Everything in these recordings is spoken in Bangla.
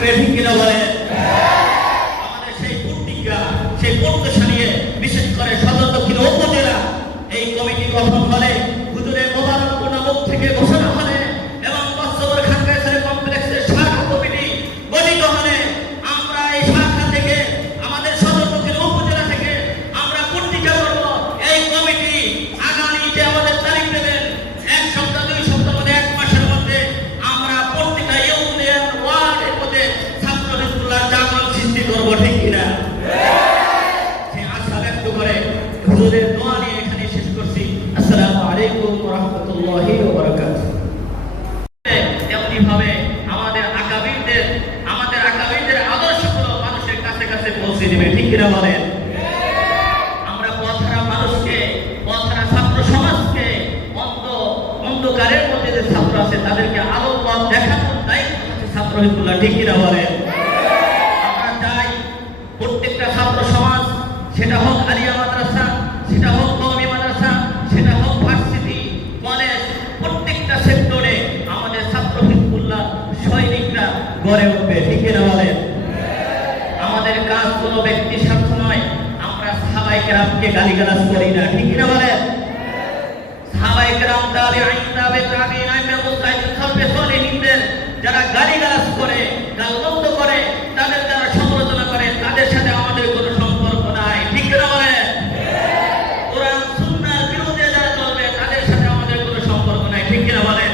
থাকবে, ঠিক কিনা বলেন? আমাদের সেই প্রতিজ্ঞা, সেই প্রত্যাশা নিয়ে বিশেষ করে সদর দক্ষিণ উপজেলা এই কমিটি গঠন হলে হুজুরের মোবারকপূর্ণ মুখ থেকে ঘোষণা হলে এবং বাস্তবর খান কায়সার কমপ্লেক্সের শাখা কমিটি গঠিত হলে আমরা এই শাখা থেকে আমাদের সদর দক্ষিণ উপজেলা থেকে আমরা প্রতিজ্ঞা করব এই কমিটি আগামী যে আমাদের তারিখ দেবেন 1 সপ্তাহ 2 সপ্তাহ মধ্যে 1 মাসের মধ্যে আমরা প্রত্যেকটা ইউনিয়ন ওয়ার্ডের মধ্যে ছাত্র হিজবুল্লাহ জাগরণ সৃষ্টি করব, ঠিক কিনা? সেই আশা ব্যক্ত করে হুজুরের দোয়া নিয়ে এখানে শেষ করছি। আসসালামু আলাইকুম ওয়া রাহমাতুল্লাহি ওয়া বারাকাতুহু। তেমনি ভাবে আমাদের আকাবিরদের আদর্শগুলো মানুষের কাছে কাছে পৌঁছে দিবে, ঠিক কিনা বলেন? আমরা পথহারা মানুষকে, পথহারা ছাত্র সমাজকে, অন্ধকারের মধ্যে যে ছাত্র আছে তাদেরকে আলোর পথ দেখানোর দায়িত্ব হচ্ছে ছাত্র হিজবুল্লাহ, ঠিক কিনা বলেন? আমরা চাই প্রত্যেকটা ছাত্র সমাজ, সেটা হোক আলিয়া মাদ্রাসা, সেটা হোক কওমি মাদ্রাসা, সেটা হোক ভার্সিটি, কলেজ, প্রত্যেকটা সেক্টরে আমাদের ছাত্র হিজবুল্লাহ সৈনিকরা গড়ে উঠবে, ঠিক কিনা বলেন? আমাদের কাজ কোনো ব্যক্তির স্বার্থ নয়। আমরা সাহাবায়ে কেরামকে গালিগালাজ করি না, ঠিক কিনা বলেন? সাহাবায়ে কেরাম, তাবেঈন, তাবেঈন, আইম্মা মুজতাহিদিন, সালফে সালেহিনদের যারা গালিগালাজ করে, গালমন্দ করে, তাদের যারা সমালোচনা করে, তাদের সাথে আমাদের কোনো সম্পর্ক নাই, ঠিক কিনা বলেন? কোরআন সুন্নাহর বিরুদ্ধে যারা চলবে তাদের সাথে আমাদের কোনো সম্পর্ক নাই, ঠিক কিনা বলেন?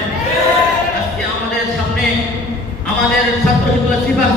আজকে আমাদের সামনে আমাদের ছাত্র হিজবুল্লাহ সিপাহ